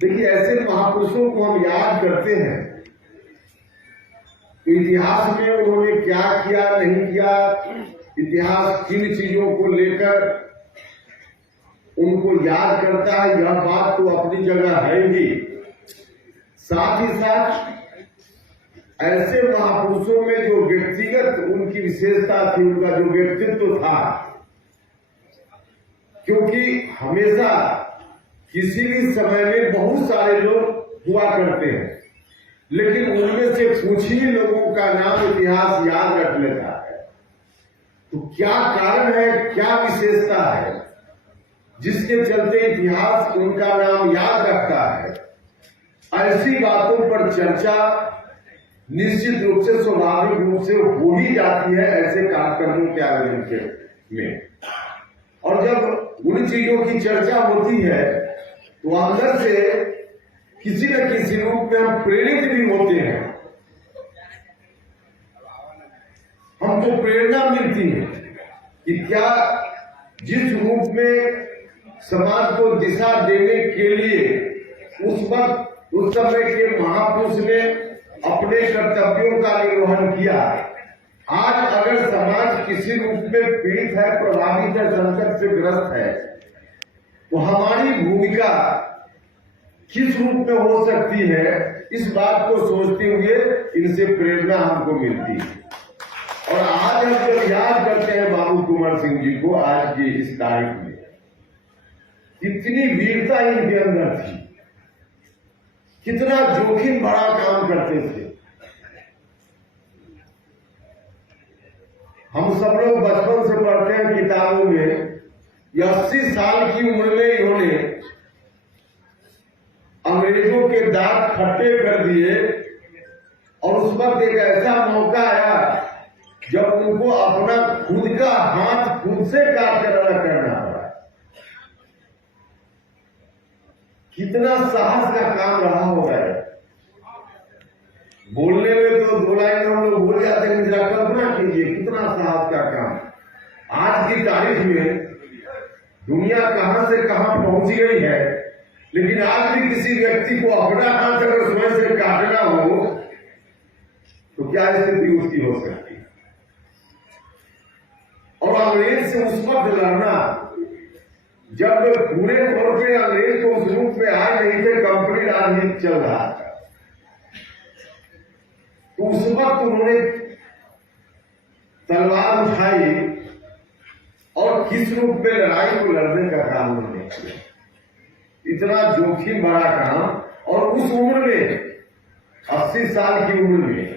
देखिए, ऐसे महापुरुषों को हम याद करते हैं, तो इतिहास में उन्होंने क्या किया नहीं किया, इतिहास किन चीजों को लेकर उनको याद करता है, यह बात तो अपनी जगह है ही। साथ ही साथ ऐसे महापुरुषों में जो व्यक्तिगत उनकी विशेषता थी, उनका जो व्यक्तित्व था, क्योंकि हमेशा किसी भी समय में बहुत सारे लोग हुआ करते हैं, लेकिन उनमें से कुछ ही लोगों का नाम इतिहास याद रख लेता है। तो क्या कारण है, क्या विशेषता है जिसके चलते इतिहास उनका नाम याद रखता है? ऐसी बातों पर चर्चा निश्चित रूप से स्वाभाविक रूप से हो ही जाती है ऐसे कार्यक्रमों के आयोजन में। और जब उन चीजों की चर्चा होती है तो अंदर से किसी न किसी रूप में हम प्रेरित भी होते हैं, हमको प्रेरणा मिलती है कि क्या जिस रूप में समाज को दिशा देने के लिए उस समय के महापुरुष ने अपने कर्तव्यों का निर्वहन किया, आज अगर समाज किसी रूप में पीड़ित है, प्रभावित है, संकट से ग्रस्त है, तो हमारी भूमिका किस रूप में हो सकती है, इस बात को सोचते हुए इनसे प्रेरणा हमको मिलती है। और आज हम जब याद करते हैं बाबू कुंवर सिंह जी को, आज की इस तारीख में कितनी वीरता इनके अंदर थी, कितना जोखिम बड़ा काम करते थे। हम सब लोग बचपन से पढ़ते हैं किताबों में, 80 साल की उम्र में इन्होंने अंग्रेजों के दांत खट्टे कर दिए, और उस वक्त एक ऐसा मौका आया जब उनको अपना खुद का हाथ खुद से काट कर अलग करना पड़ा। कितना साहस का काम रहा होगा। बोलने में तो दो लाइन हम लोग बोल जाते हैं, जरा कल्पना कीजिए कितना साहस का काम। आज की तारीख में दुनिया कहां से कहां पहुंच गई है, लेकिन आज भी किसी व्यक्ति को अपना हाथ अगर स्वयं से काटना हो तो क्या स्थिति उसकी हो सकती है। और अंग्रेज से उस वक्त लड़ना, जब पूरे तौर पे अंग्रेज को उस रूप में आए नहीं थे, कंपनी राजनीति चल रहा था, तो उस वक्त उन्होंने तलवार उठाई और किस रूप में लड़ाई को लड़ने का काम उन्होंने किया। इतना जोखिम भरा काम, और उस उम्र में 80 साल की उम्र में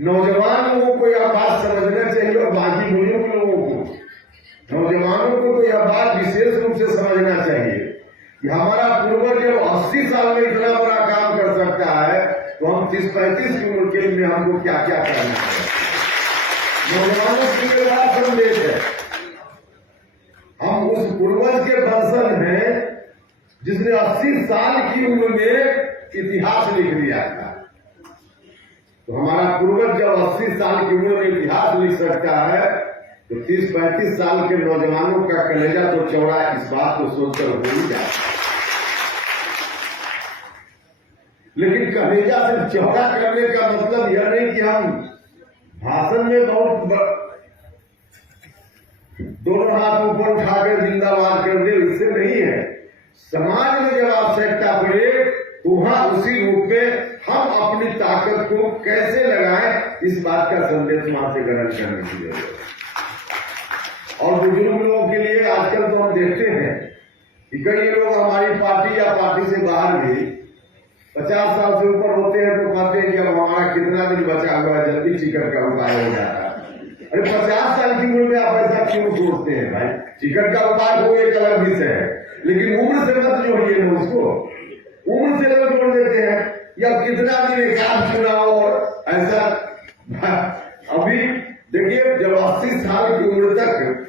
नौजवान लोगों को यह बात समझना चाहिए, और बाकी बुजुर्ग लोगों को, नौजवानों को तो यह बात विशेष रूप से समझना चाहिए कि हमारा पूर्वज जब 80 साल में इतना बड़ा काम कर सकता है, तो हम 30-35 की उम्र के लिए हमको क्या क्या करना है। नौजवानों के लिए बड़ा संदेश है, हम उस पूर्वज के वंशज हैं जिसने 80 साल की उम्र में इतिहास लिख दिया था। तो हमारा पूर्वज जब 80 साल की उम्र में इतिहास लिख सकता है, तो 30-35 साल के नौजवानों का कलेजा तो चौड़ा, इस बात को सोचकर हो ही जाता है। लेकिन कलेजा सिर्फ चौड़ा करने का मतलब यह नहीं कि हम भाषण में बहुत दोनों हाथ ऊपर उठाकर जिंदाबाद कर दे, इससे नहीं है। समाज में जब आवश्यकता पड़े तो वहां उसी रूप में हम अपनी ताकत को कैसे लगाएं, इस बात का संदेश वहां से ग्रहण करने की जरूरत है। और बुजुर्ग लोगों के लिए आजकल तो हम देखते हैं कि कई लोग हमारी पार्टी या पार्टी से बाहर भी 50 साल से ऊपर होते हैं, तो कहते हैं कि अब हमारा कितना दिन बचा हुआ है, जल्दी टिकट का उपाय हो जाता है। अरे 50 साल की उम्र में आप ऐसा क्यों सोचते हैं भाई? टिकट का उपाय हो एक अलग विषय है, लेकिन उम्र से मत जोड़िए ना उसको। उम्र से लोग जोड़ देते हैं, या कितना दिन एक आध चुनाव, और ऐसा अभी देखिए जब 80 साल की उम्र तक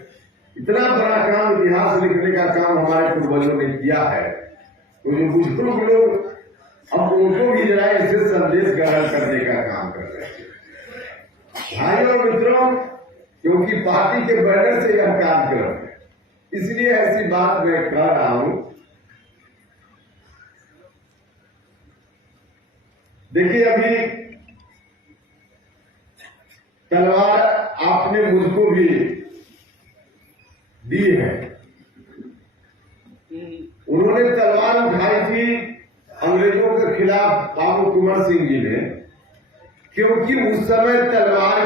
इतना बड़ा काम, इतिहास लिखने का काम हमारे पूर्वजों ने किया है, तो जो बुजुर्ग लोग अब उनको भी जरा इसे संदेश ग्रहण करने का काम कर रहे हैं। भाइयों और मित्रों, क्योंकि पार्टी के बैनर से यह कार्यक्रम है, इसलिए ऐसी बात मैं कह रहा हूं देखिए, अभी तलवार आपने मुझको भी दी है। उन्होंने तलवार उठाई थी अंग्रेजों के खिलाफ बाबू कुंवर सिंह जी ने, क्योंकि उस समय तलवार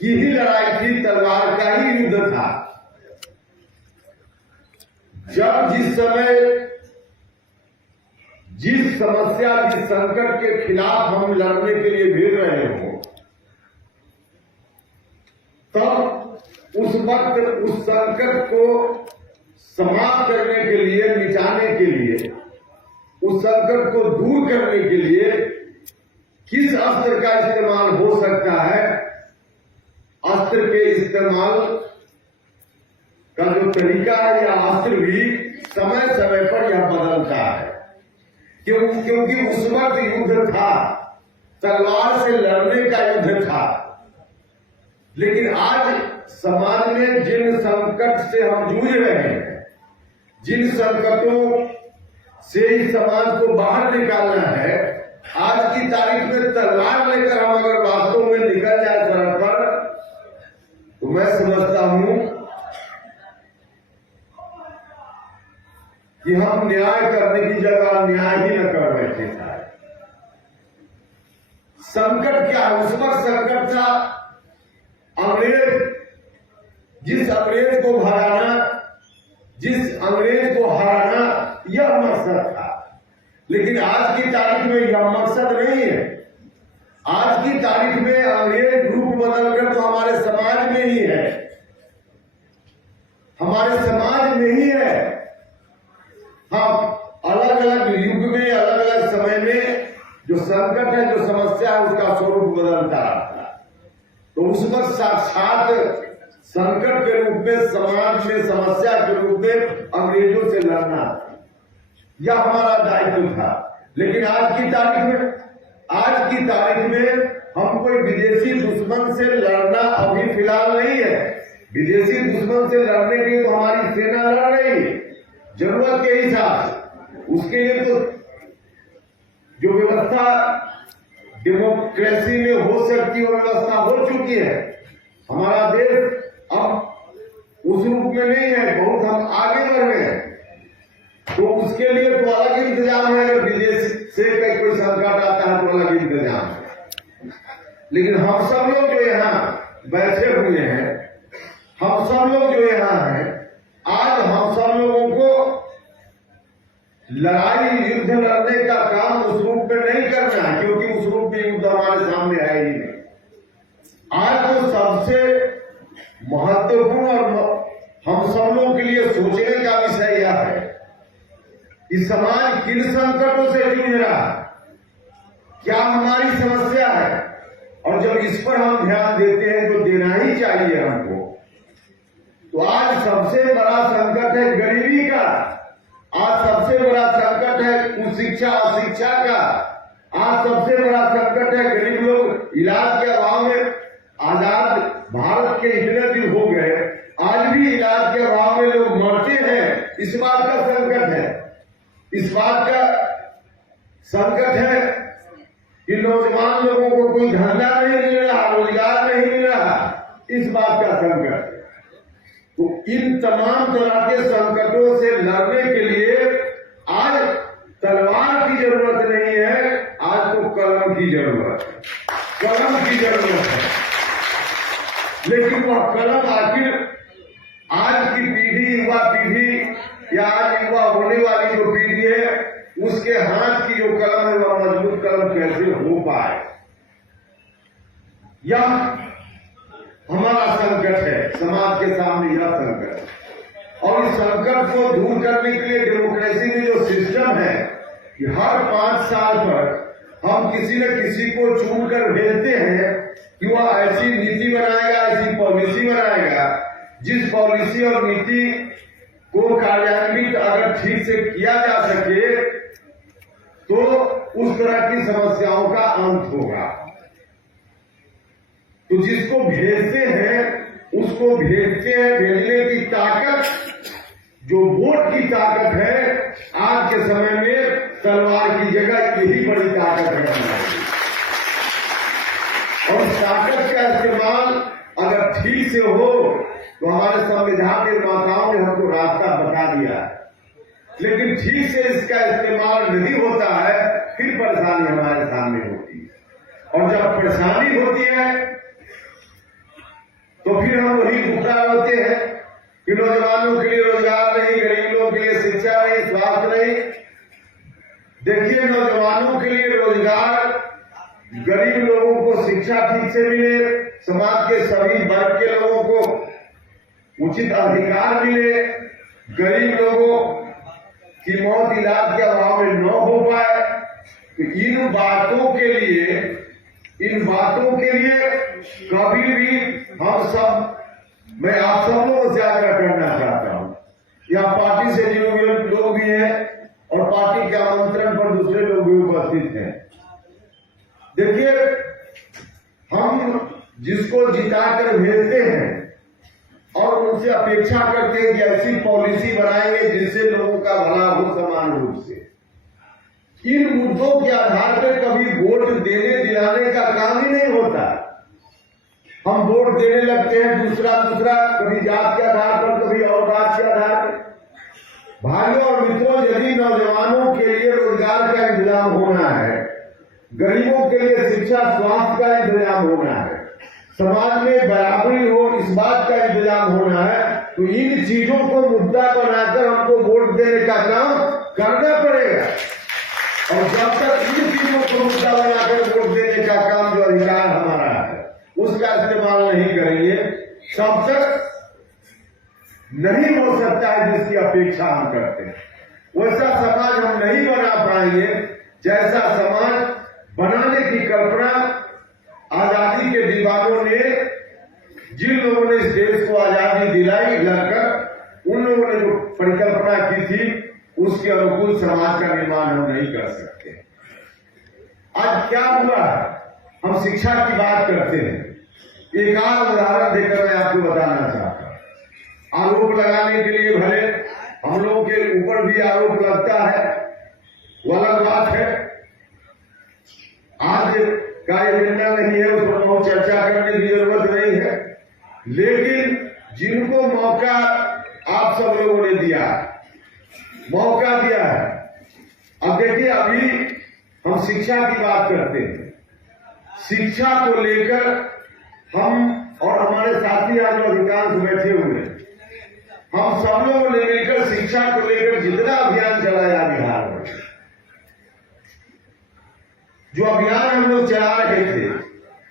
की ही लड़ाई थी, तलवार का ही युद्ध था। जब जिस समय जिस समस्या, जिस संकट के खिलाफ हम लड़ने के लिए भिड़ रहे हो, तब उस वक्त उस संकट को समाप्त करने के लिए, मिटाने के लिए, उस संकट को दूर करने के लिए किस अस्त्र का इस्तेमाल हो सकता है, अस्त्र के इस्तेमाल का जो तरीका है या अस्त्र भी समय समय पर यह बदलता है। क्योंकि उस वक्त युद्ध था, तलवार से लड़ने का युद्ध था। लेकिन आज समाज में जिन संकट से हम जूझ रहे हैं, जिन संकटों से इस समाज को बाहर निकालना है, आज की तारीख में तलवार लेकर हम अगर वास्तव में निकल जाए सड़क पर, तो मैं समझता हूं कि हम न्याय करने की जगह न्याय ही न कर बैठे शायद। संकट क्या है? उस वक्त संकट था अंग्रेज, जिस अंग्रेज को भगाना, जिस अंग्रेज को हराना, यह मकसद था। लेकिन आज की तारीख में यह मकसद नहीं है। आज की तारीख में अंग्रेज रूप बदलकर तो हमारे समाज में ही है, हमारे समाज में ही है। हम अलग अलग युग में, अलग अलग समय में जो संकट है, जो समस्या है, उसका स्वरूप बदलता रहता है। तो उस वक्त साक्षात संकट के रूप में, समाज में समस्या के रूप में अंग्रेजों से लड़ना, यह हमारा दायित्व था। लेकिन आज की तारीख में हम कोई विदेशी दुश्मन से लड़ना अभी फिलहाल नहीं है। विदेशी दुश्मन से लड़ने के लिए तो हमारी सेना लड़ रही है, जरूरत के हिसाब से। उसके लिए तो जो व्यवस्था डेमोक्रेसी में हो सकती है, वो व्यवस्था हो चुकी है। हमारा देश अब उस रूप में नहीं है, बहुत हम आगे बढ़ रहे हैं। तो उसके लिए तो अलग इंतजाम है। अगर विदेश से कोई संकट आता है तो अलग इंतजाम है। लेकिन हम सब लोग जो यहाँ बैठे हुए हैं, हम सब लोग जो यहाँ हैं, आज हम सब लोगों को लड़ाई, युद्ध लड़ने का काम उस रूप में नहीं करना है, क्योंकि उस रूप में युद्ध हमारे सामने है ही नहीं। आज तो सबसे महत्वपूर्ण और हम सब लोगों के लिए सोचने का विषय यह है कि समाज किन संकटों से जूझ रहा है, क्या हमारी समस्या है। और जब इस पर हम ध्यान देते हैं, जो देना ही चाहिए हमको, तो आज सबसे बड़ा संकट है गरीबी का, आज सबसे बड़ा संकट है कुशिक्षा अशिक्षा का, आज सबसे बड़ा संकट है गरीब लोग इलाज के अभाव में। आजाद भारत के इतने दिन हो गए, आज भी इलाज के अभाव में लोग मरते हैं। इस बात का संकट है, इस बात का संकट है कि नौजवान लोगों को कोई धंधा नहीं मिल रहा, रोजगार नहीं मिल रहा, इस बात का संकट है। तो इन तमाम तरह के संकटों से लड़ने के लिए आज तलवार की जरूरत नहीं है, आज तो कलम की जरूरत है, कलम की जरूरत है। लेकिन वह कलम आखिर आज की पीढ़ी, युवा पीढ़ी या आज युवा होने वाली जो पीढ़ी है, उसके हाथ की जो कलम है वह मजबूत कलम कैसे हो पाए, यह हमारा संकट है। समाज के सामने यह संकट है। और इस संकट को दूर करने के लिए डेमोक्रेसी में जो सिस्टम है कि हर 5 साल पर हम किसी न किसी को चुनकर भेजते हैं कि वह ऐसी नीति बनाएगा, ऐसी पॉलिसी बनाएगा, जिस पॉलिसी और नीति को कार्यान्वित अगर ठीक से किया जा सके तो उस तरह की समस्याओं का अंत होगा। तो जिसको भेजते हैं, उसको भेजते हैं, भेजने की ताकत जो वोट की ताकत है, आज के समय में तलवार की जगह यही बड़ी ताकत है। ताकत का इस्तेमाल अगर ठीक से हो तो हमारे संविधान निर्माताओं ने हमको रास्ता बता दिया है, लेकिन ठीक से इसका इस्तेमाल नहीं होता है, फिर परेशानी हमारे सामने होती है। और जब परेशानी होती है तो फिर हम वही दुखा होते हैं कि नौजवानों के लिए रोजगार नहीं, गरीब लोगों के लिए शिक्षा नहीं, स्वास्थ्य नहीं। देखिए, नौजवानों के लिए रोजगार, गरीब लोगों को शिक्षा ठीक से मिले, समाज के सभी वर्ग के लोगों को उचित अधिकार मिले, गरीब लोगों की मौत इलाज के अभाव में न हो पाए, तो इन बातों के लिए कभी भी हम सब, मैं आप सब लोगों से आग्रह करना चाहता हूं, यहाँ पार्टी से जुड़े लोग भी हैं और पार्टी के आमंत्रण पर दूसरे लोग भी उपस्थित हैं। देखिए, हम जिसको जिताकर भेजते हैं और उनसे अपेक्षा करते हैं कि ऐसी पॉलिसी बनाएंगे जिससे लोगों का भला हो समान रूप से। इन मुद्दों के आधार पर कभी वोट देने दिलाने का काम ही नहीं होता। हम वोट देने लगते हैं दूसरा, कभी जात के आधार पर, कभी और बात के आधार पर। भाइयों और मित्रों, यदि नौजवानों के लिए रोजगार का इंतजाम होना है, गरीबों के लिए शिक्षा स्वास्थ्य का इंतजाम होना है, समाज में बराबरी हो इस बात का इंतजाम होना है, तो इन चीजों को मुद्दा बनाकर हमको वोट देने का काम करना पड़ेगा। और जब तक इन चीजों को मुद्दा बनाकर वोट देने का काम, जो अधिकार हमारा है, उसका इस्तेमाल नहीं करेंगे, तब तक नहीं हो सकता है जिसकी अपेक्षा हम करते हैं। वैसा समाज हम नहीं बना पाएंगे जैसा समाज बनाने की कल्पना आजादी के दीवानों ने, जिन लोगों ने इस देश को आजादी दिलाई लड़कर, उन लोगों ने जो परिकल्पना की थी, उसके अनुकूल समाज का निर्माण हम नहीं कर सकते। आज क्या हुआ है, हम शिक्षा की बात करते हैं। एक आध उदाहरण देकर मैं आपको बताना चाहता हूं। आरोप लगाने के लिए भले हम लोगों के ऊपर भी आरोप लगता है, वो अलग बात है। आज का एजेंडा नहीं है, उस पर बहुत चर्चा करने की जरूरत नहीं है, लेकिन जिनको मौका आप सब लोगों ने दिया, मौका दिया है। अब देखिए, अभी हम शिक्षा की बात करते हैं। शिक्षा को लेकर हम और हमारे साथी आज अधिकांश बैठे हुए हैं, हम सब लोगों ने मिलकर शिक्षा को लेकर जितना अभियान चलाया बिहार में, जो अभियान हम लोग चला रहे थे,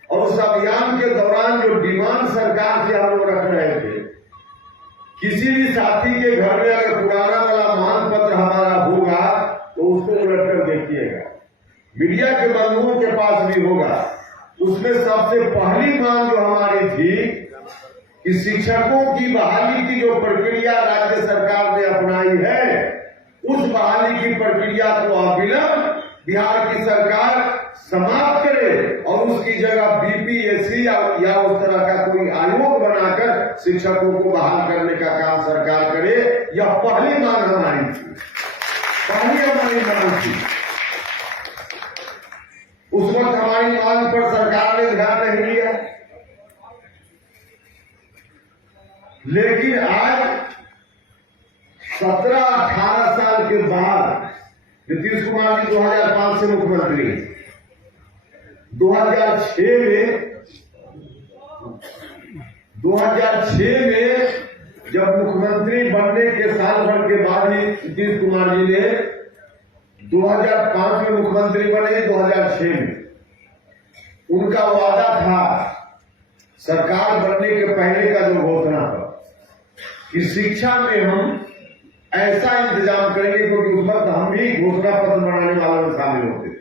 और उस अभियान के दौरान जो डिमांड सरकार से हम लोग रख रहे थे, किसी भी साथी के घर में अगर पुराना वाला मांग पत्र हमारा होगा तो उसको उलट कर देखिएगा, मीडिया के बंधुओं के पास भी होगा। उसमें सबसे पहली मांग जो हमारी थी कि शिक्षकों की बहाली की जो प्रक्रिया राज्य सरकार ने अपनाई है, उस बहाली की प्रक्रिया को अविलंब बिहार की सरकार समाप्त करे और उसकी जगह बीपीएससी या उस तरह का कोई आयोग बनाकर शिक्षकों को बहाल करने का काम सरकार करे। यह पहली मांग हमारी थी, पहली हमारी मांग थी। उस वक्त हमारी मांग पर सरकार ने ध्यान नहीं दिया, लेकिन आज 17-18 साल के बाद नीतीश कुमार जी 2005 से मुख्यमंत्री, 2006 में जब मुख्यमंत्री बनने के साल भर के बाद ही नीतीश कुमार जी ने 2005 में मुख्यमंत्री बने, 2006 में उनका वादा था सरकार बनने के पहले का जो घोषणा था कि शिक्षा में हम ऐसा इंतजाम करेंगे, क्योंकि उस वक्त हम भी घोषणा पत्र बनाने वालों में शामिल होते थे।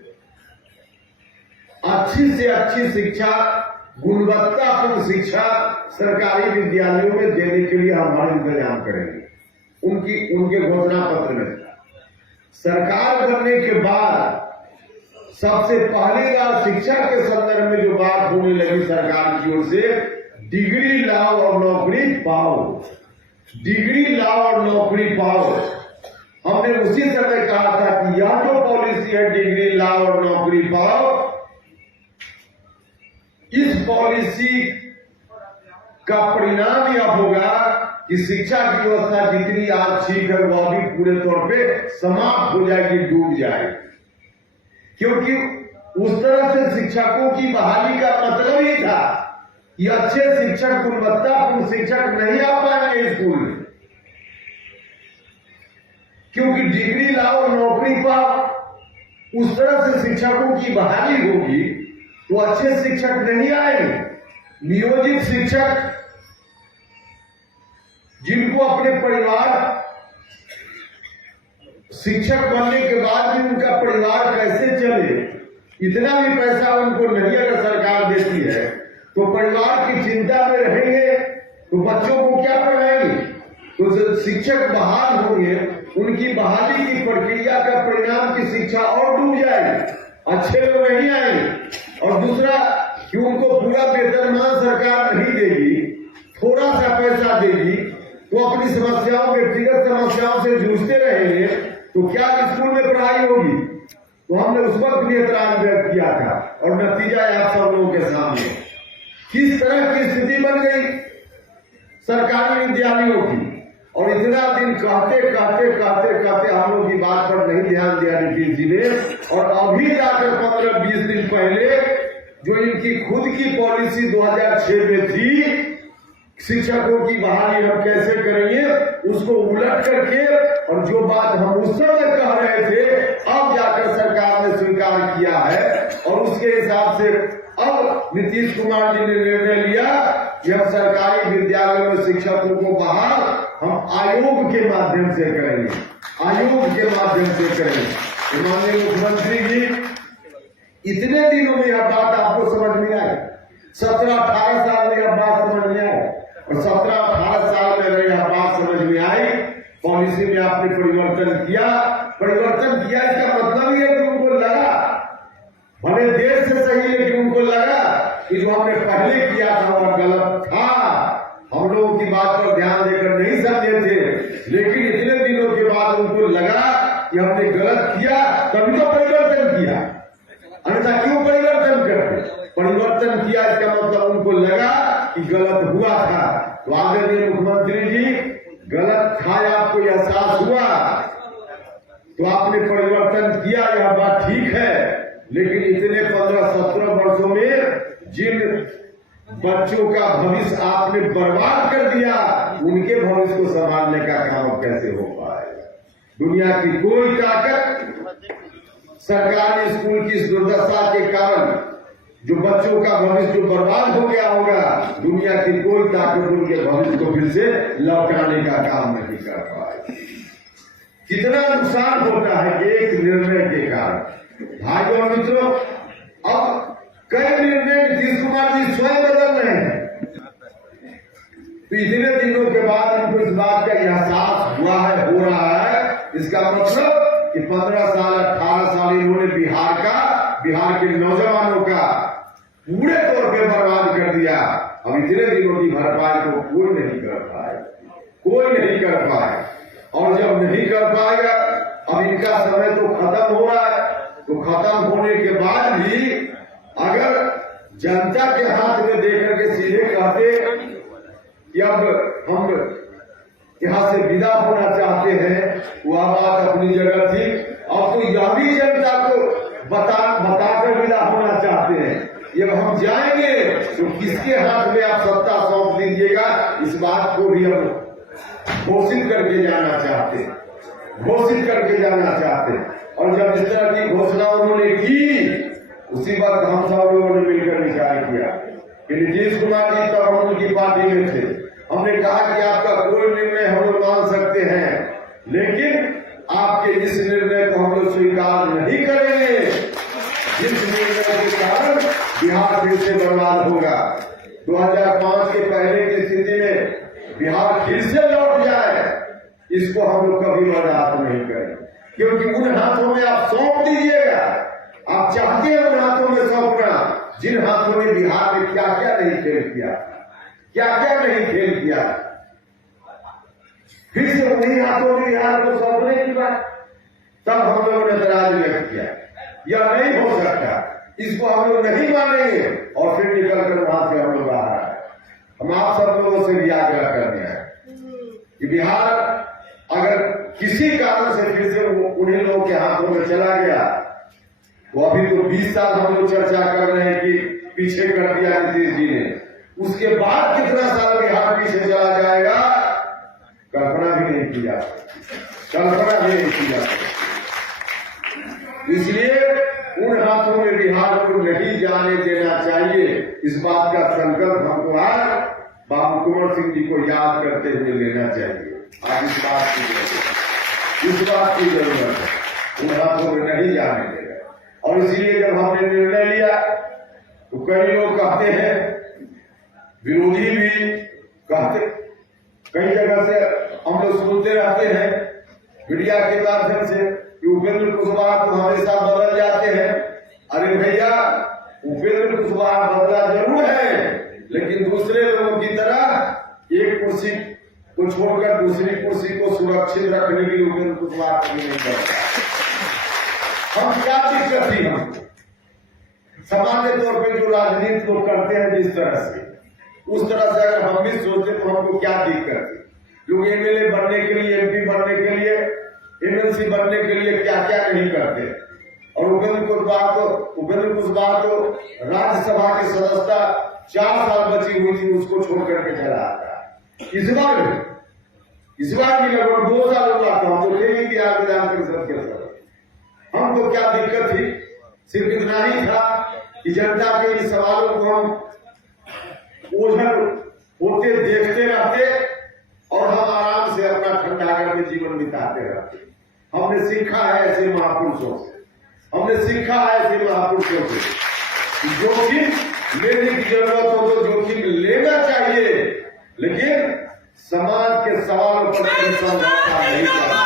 अच्छी से अच्छी शिक्षा, गुणवत्तापूर्ण शिक्षा सरकारी विद्यालयों में देने के लिए हम इंतजाम करेंगे। उनके घोषणा पत्र में सरकार बनने के बाद सबसे पहली बार शिक्षा के संदर्भ में जो बात होने लगी सरकार की ओर से, डिग्री लाओ और नौकरी पाओ, डिग्री लाओ और नौकरी पाओ। हमने उसी समय कहा था कि यह जो पॉलिसी है डिग्री लाओ और नौकरी पाओ, इस पॉलिसी का परिणाम यह होगा कि शिक्षा की व्यवस्था जितनी आज ठीक है वह भी पूरे तौर पे समाप्त हो जाएगी, डूब जाएगी। क्योंकि उस तरह से शिक्षकों की बहाली का मतलब ही था कि अच्छे शिक्षक, गुणवत्तापूर्ण शिक्षक नहीं आ पाएंगे स्कूल में, क्योंकि डिग्री लाओ, नौकरी पाओ। उस तरह से शिक्षकों की बहाली होगी तो अच्छे शिक्षक नहीं आएंगे। नियोजित शिक्षक जिनको अपने परिवार, शिक्षक बनने के बाद भी उनका परिवार कैसे चले, इतना भी पैसा उनको नहीं अगर सरकार देती है तो परिवार की चिंता में रहेंगे, तो बच्चों को क्या पढ़ाएंगे। तो शिक्षक बहाल होंगे, उनकी बहाली की प्रक्रिया का परिणाम की शिक्षा और डूब जाएगी, अच्छे लोग नहीं आएंगे। और दूसरा कि उनको पूरा वेतनमान सरकार नहीं देगी, थोड़ा सा पैसा देगी, तो अपनी समस्याओं, व्यक्तिगत समस्याओं से जूझते रहेंगे, तो क्या स्कूल में पढ़ाई होगी। तो हमने उस वक्त भी एतराज व्यक्त किया था और नतीजा है आप सब लोगों के सामने। किस तरह की स्थिति बन गई सरकारी विद्यालयों की। और इतना दिन कहते कहते कहते कहते हम लोग की बात पर नहीं ध्यान दिया नीतीश जी ने, और अभी जाकर 15-20 दिन पहले जो इनकी खुद की पॉलिसी 2006 में थी, शिक्षकों की बहाली हम कैसे करेंगे, उसको उलट करके, और जो बात हम उस समय कह रहे थे अब जाकर सरकार ने स्वीकार किया है। और उसके हिसाब से अब नीतीश कुमार जी ने निर्णय लिया कि हम सरकारी विद्यालयों में शिक्षकों को बहाल हम आयोग के माध्यम से करेंगे, आयोग के माध्यम से करेंगे। माननीय मुख्यमंत्री जी, इतने दिनों में यह बात आपको समझ में आई, 17-18 साल में यह बात समझ में आई, और 17-18 साल में अगर यह बात समझ में आई, पॉलिसी में आपने परिवर्तन किया इसका मतलब ये कि उनको लगा, भले देर से सही, लेकिन उनको लगा कि जो हमने पहले किया था वह गलत था। हम लोगों की बात पर ध्यान देकर नहीं समझे थे, लेकिन इतने दिनों के बाद उनको लगा कि हमने गलत किया, तभी तो परिवर्तन किया, अन्यथा क्यों परिवर्तन करते। परिवर्तन किया इसका मतलब उनको लगा कि गलत हुआ था। तो आदरणीय मुख्यमंत्री जी, गलत था आपको एहसास हुआ तो आपने परिवर्तन किया, यह बात ठीक है। लेकिन इतने 15-17 वर्षों में जिन बच्चों का भविष्य आपने बर्बाद कर दिया, उनके भविष्य को संभालने का काम कैसे हो पाएगा। दुनिया की कोई ताकत सरकारी स्कूल की इस दुर्दशा के कारण जो बच्चों का भविष्य जो बर्बाद हो गया होगा, दुनिया की कोई ताकत उनके भविष्य को फिर से लौटाने का काम नहीं कर पाए। कितना नुकसान होता है एक निर्णय के कारण। भाइयों और मित्रों, अब कई निर्णय नीतीश कुमार जी स्वयं बदल रहे हैं। तो इतने दिनों के बाद उनको इस बात का एहसास हुआ है, हो रहा है। इसका मतलब कि 15 साल 18 साल इन्होंने बिहार के नौजवानों का पूरे तौर पे बर्बाद कर दिया। अब इतने दिनों की भरपाई को कोई नहीं कर पाए, और जब नहीं कर पाएगा, अब इनका समय तो खत्म हो रहा है। तो खत्म होने के बाद भी अगर जनता के हाथ में देकर के सीधे कहते कि अब हम यहाँ से विदा होना चाहते हैं, वह बात अपनी जगह थी। अब तो यह भी जनता को बताकर विदा होना चाहते हैं, जब हम जाएंगे तो किसके हाथ में आप सत्ता सौंप दीजिएगा, इस बात को भी हम घोषित करके जाना चाहते हैं। और जब इस तरह की घोषणा उन्होंने की, उसी वक्त हम सब लोगों ने मिलकर विचार किया कि नीतीश कुमार जी तब हम उनकी पार्टी में थे। हमने कहा कि आपका कोई निर्णय हम लोग मान सकते हैं, लेकिन आपके इस निर्णय को हम लोग स्वीकार नहीं करेंगे। इस निर्णय के कारण बिहार फिर से बर्बाद होगा। 2005 के पहले की स्थिति में बिहार फिर से लौट जाए, इसको हम लोग कभी बर्दाश्त नहीं करेंगे। क्योंकि उन हाथों में आप सौंप दीजिएगा, आप चाहते हैं उन हाथों में सौंपना जिन हाथों ने बिहार में क्या क्या नहीं खेल किया, फिर से उन्हीं हाथों में बिहार को सौंपने की बात। तब हम लोगों ने एतराज व्यक्त किया, यह नहीं हो सकता। इसको हम लोग नहीं मानेंगे और फिर निकल कर वहां से हम लोग आ रहे हैं। हम आप सब लोगों से भी आग्रह करते हैं कि बिहार अगर किसी कारण से फिर से उन्हीं लोगों के हाथों में चला गया, वो अभी तो 20 साल हम लोग चर्चा कर रहे हैं कि पीछे कर दिया नीतीश जी ने, उसके बाद कितना साल बिहार पीछे चला जाएगा कल्पना भी नहीं की जा सकती, कल्पना भी नहीं की जा सकती। इसलिए उन हाथों में बिहार को नहीं जाने देना चाहिए। इस बात का संकल्प हमको आज बाबू कुंवर सिंह जी को याद करते हुए लेना चाहिए। आज इस बात की जरूरत है, उन हाथों में नहीं जाने देगा। और इसलिए जब हमने निर्णय लिया तो कई लोग कहते हैं, विरोधी भी कहते, कई जगह से हम लोग सुनते रहते हैं मीडिया के माध्यम से कि उपेंद्र कुशवाहा तो हमेशा बदल जाते हैं। अरे भैया, उपेंद्र कुशवाहा बदला जरूर है, लेकिन दूसरे लोगों की तरह एक कुर्सी को छोड़कर दूसरी कुर्सी को सुरक्षित रखने के लिए उपेंद्र कुशवाहा कभी नहीं करता। हम क्या दिक्कत थी हमको? सामान्य तौर पर जो राजनीति लोग करते हैं जिस तरह से, उस तरह से अगर हम भी सोचते तो हमको क्या दिक्कत है? लोग एमएलए बनने के लिए, एमपी बनने के लिए, एमएलसी बनने के लिए क्या क्या नहीं करते। और उपेंद्र कुशवाहा तो राज्यसभा की सदस्यता 4 साल बची हुई थी, उसको छोड़ करके चला आता। इस बार भी लगभग 2 साल हुआ था, हम तो लेंगे बिहार विधान परिषद के सदस्य। हमको क्या दिक्कत थी? सिर्फ इतना ही था कि जनता के इन सवालों को हम ओझल होते देखते रहते और हम आराम से अपना ठंडागर में जीवन बिताते रहते। हमने सीखा है ऐसे महापुरुषों से, हमने सीखा है ऐसे महापुरुषों से जोखिम लेने की जरूरत हो तो जोखिम लेना चाहिए, लेकिन समाज के सवालों पर समझौता नहीं करना।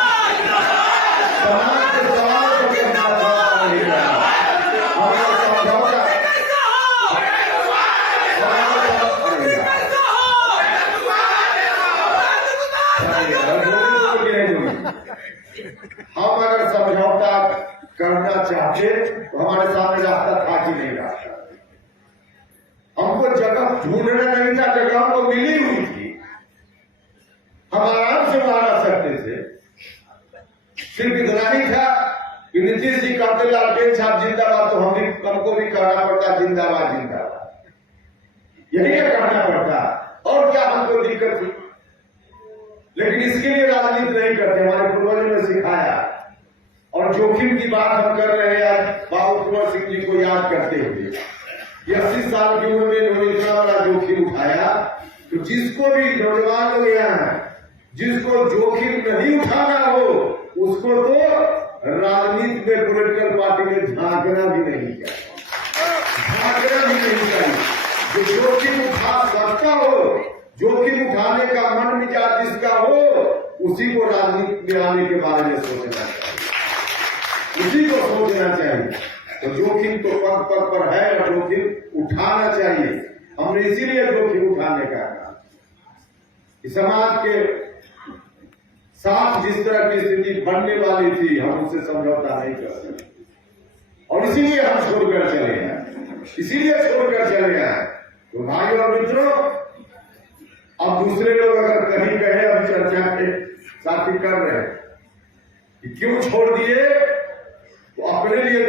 समाज के सवालों पर समझौता नहीं करना। हम अगर समझौता करना चाहते तो हमारे सामने रास्ता था कि नहीं रास्ता? हमको जगह ढूंढना नहीं था, जगह हमको मिली हुई थी, हम आराम से वहां रह सकते थे। सिर्फ इतना ही था कि नीतीश जी कहते लालटेन साहब जिंदाबाद, तो हमको भी कहना पड़ता जिंदाबाद जिंदाबाद, यही कहना पड़ता। और क्या हमको दिक्कत थी? लेकिन इसके लिए राजनीति नहीं करते, हमारे पूर्वजों ने सिखाया। और जोखिम की बात हम कर रहे हैं आज बाबू कुंवर सिंह जी को याद करते हुए। 80 साल की उम्र में उन्होंने इतना बड़ा जोखिम उठाया, तो जिसको भी नौजवान लोग यहाँ है, जिसको जोखिम नहीं उठाना हो, उसको तो राजनीति में, पॉलिटिकल पार्टी में झांकना भी नहीं चाहिए, झांकना भी नहीं चाहिए। जो जोखिम उठा सकता हो, जोखिम उठाने का मन विचार जिसका हो, उसी को राजनीति में आने के बारे में सोचना चाहिए, उसी को सोचना चाहिए। तो जोखिम तो पग पग पर है और जोखिम उठाना चाहिए। हमने इसीलिए जोखिम उठाने का कहा कि समाज के साथ जिस तरह की स्थिति बनने वाली थी, हम उससे समझौता नहीं कर सकते और इसीलिए हम छोड़कर चले हैं, इसीलिए छोड़कर चले हैं। तो भाई और मित्रों, अब दूसरे लोग अगर कहीं कहे, हम चर्चा के साथी कर रहे हैं कि क्यों छोड़ दिए, तो अपने लिए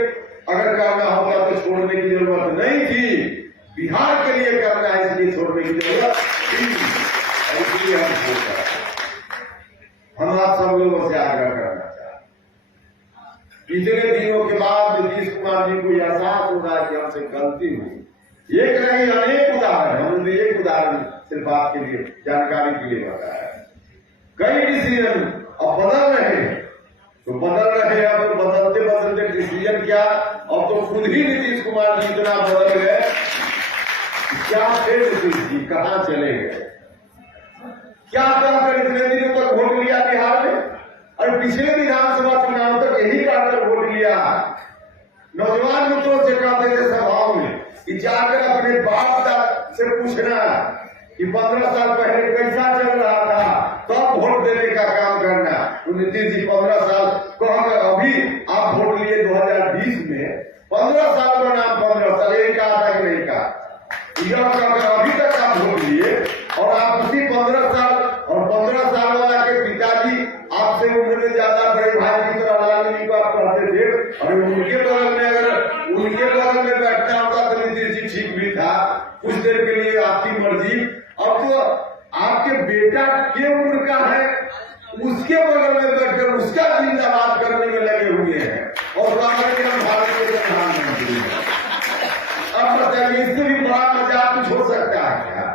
अगर करना होगा तो छोड़ने की जरूरत नहीं थी, बिहार के लिए करना है इसलिए छोड़ने की जरूरत थी, और इसलिए हम छोड़ रहे हैं। हम आप सब लोगों से आग्रह करना चाहते, इतने दिनों के बाद नीतीश कुमार जी को एहसास हो रहा है कि हमसे गलती हुई। एक नहीं, अनेक उदाहरण, हमने एक उदाहरण सिर्फ आपके लिए जानकारी के लिए बताया। कई डिसीजन अब बदल रहे हैं, तो बदल रहे हैं, अब तो बदलते बदलते डिसीजन क्या, अब तो खुद ही नीतीश कुमार जी इतना बदल गए, क्या थे नीतीश जी, कहां चले गए, क्या कहकर इतने दिनों तक वोट लिया बिहार में, और पिछले विधानसभा चुनाव तक यही कहकर वोट लिया। नौजवान मित्रों से कहते थे सभाओं में कि जाकर अपने बाप से पूछना कि 15 साल पहले कैसा चल रहा था, तब वोट देने का काम करना। तो नीतीश जी 15 साल को अभी आप वोट लिए 2020 में 15 साल का नाम 15 साल यही कहा था कि नहीं कहा? अभी तक आप वोट लिए और आप उसी 15 साल और 15 साल वाला के पिताजी आपसे उम्र में ज्यादा बड़े भाई की तरह लाल जी को आप कहते थे, और उनके बगल में अगर उनके बगल में बैठना होता तो नीतीश जी ठीक भी था कुछ देर के लिए, आपकी मर्जी। अब तो आपके बेटा के उम्र का है, उसके बगल में बैठकर उसका जिंदाबाद करने में लगे हुए हैं और भारत के प्रधानमंत्री हैं। अब बताइए इससे भी बड़ा मजाक कुछ हो सकता है क्या?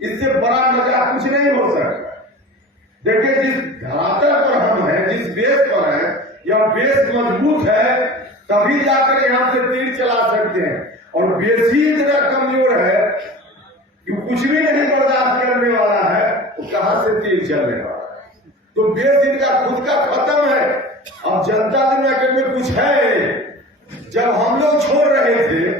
इससे बड़ा मजाक कुछ नहीं हो सकता। देखिए जिस धरातल पर हम हैं, जिस बेस पर है, यह बेस मजबूत है तभी जाकर यहाँ से तीर चला सकते हैं, और बेस ही इतना कमजोर है कि कुछ भी नहीं बर्दाश्त करने वाला है, तो कहां से तीर चलने वाला है? तो बेस इनका खुद का खत्म है। अब जनता दल में कुछ है। जब हम लोग छोड़ रहे थे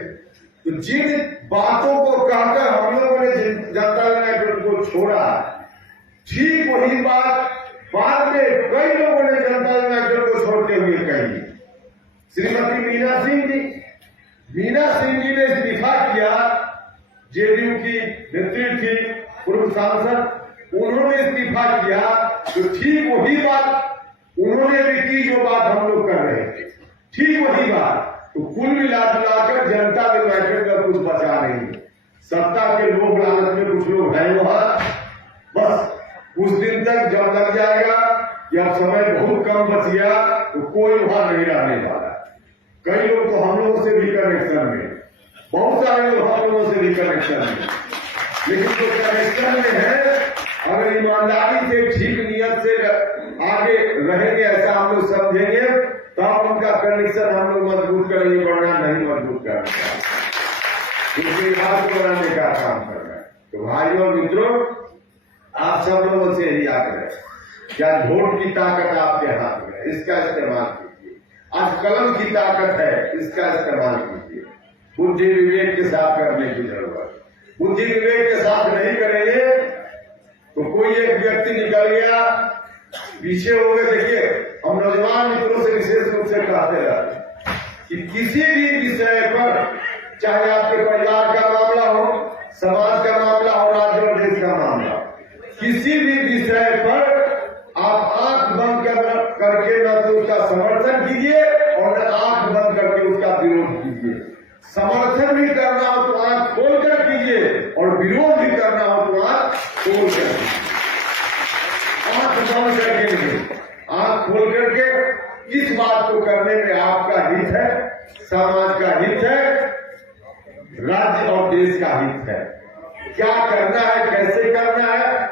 तो जिन बातों को कहकर हम लोगों ने जनता दल को छोड़ा, ठीक वही बात बाद में कई लोगों ने जनता दल को छोड़ते हुए कही। श्रीमती मीना सिंह जी ने इस्तीफा किया, जेडीयू की नेत्री थी, पूर्व सांसद, उन्होंने इस्तीफा किया, तो ठीक वही बात उन्होंने भी की जो बात हम लोग कर रहे थे, ठीक वही बात। तो कुल मिलाकर जनता दल का कुछ बचा नहीं। सत्ता के लोग लालच में कुछ लोग हैं वहां, बस कुछ दिन तक जब लग जाएगा या समय बहुत कम बच गया तो कोई वहां नहीं रहने वाला। कई लोग तो हम लोगों से भी कनेक्शन में, बहुत सारे लोग हम लोगों से भी कनेक्शन में, लेकिन जो कनेक्शन में है अगर ईमानदारी से ठीक नियत से आगे रहेंगे, ऐसा हम लोग समझेंगे, तब उनका कनेक्शन हम लोग मजबूत करेंगे, वरना नहीं मजबूत करेंगे। इसके बाद बनाने का काम कर रहे हैं। तो भाइयों और मित्रों, आप सब लोगों से यही आग्रह है, क्या वोट की ताकत आपके हाथ में है, इसका इस्तेमाल कीजिए। आज कलम की ताकत है, इसका इस्तेमाल कीजिए। बुद्धि विवेक के साथ करने की जरूरत। बुद्धि विवेक के साथ नहीं करेंगे तो कोई एक व्यक्ति निकल गया, पीछे हो गए। देखिए हम नौजवान मित्रों से विशेष रूप से कहते रहते कि किसी भी विषय पर, चाहे आपके परिवार का मामला हो, समाज का मामला हो, राज्य और देश का मामला, किसी भी विषय पर आप आंख बंद करके न तो उसका समर्थन कीजिए और न आंख बंद करके उसका विरोध कीजिए। समर्थन भी करना हो तो आंख खोल कर कीजिए और विरोध भी करना हो तो आंख खोल कर कीजिए। आंख बंद करके नहीं, आंख खोल करके किस बात को करने में आपका हित है, समाज का हित है, राज्य और देश का हित है, क्या करना है, कैसे करना है,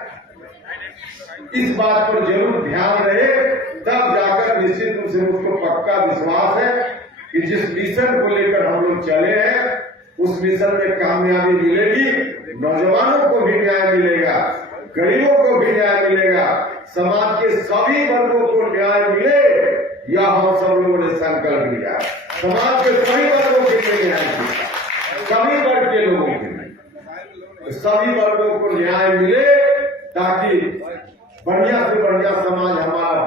इस बात पर जरूर ध्यान रहे। तब जाकर निश्चित रूप से मुझको पक्का विश्वास है कि जिस मिशन को लेकर हम लोग चले हैं उस मिशन में कामयाबी मिलेगी। नौजवानों को भी न्याय मिलेगा, गरीबों को भी न्याय मिलेगा, समाज के सभी वर्गों को न्याय मिले, यह हम सब लोगों ने संकल्प लिया। समाज के सभी वर्गों के लिए न्याय मिलेगा, सभी वर्ग के लोगों के लिए, सभी वर्गों को न्याय मिले ताकि बढ़िया से बढ़िया समाज हमारा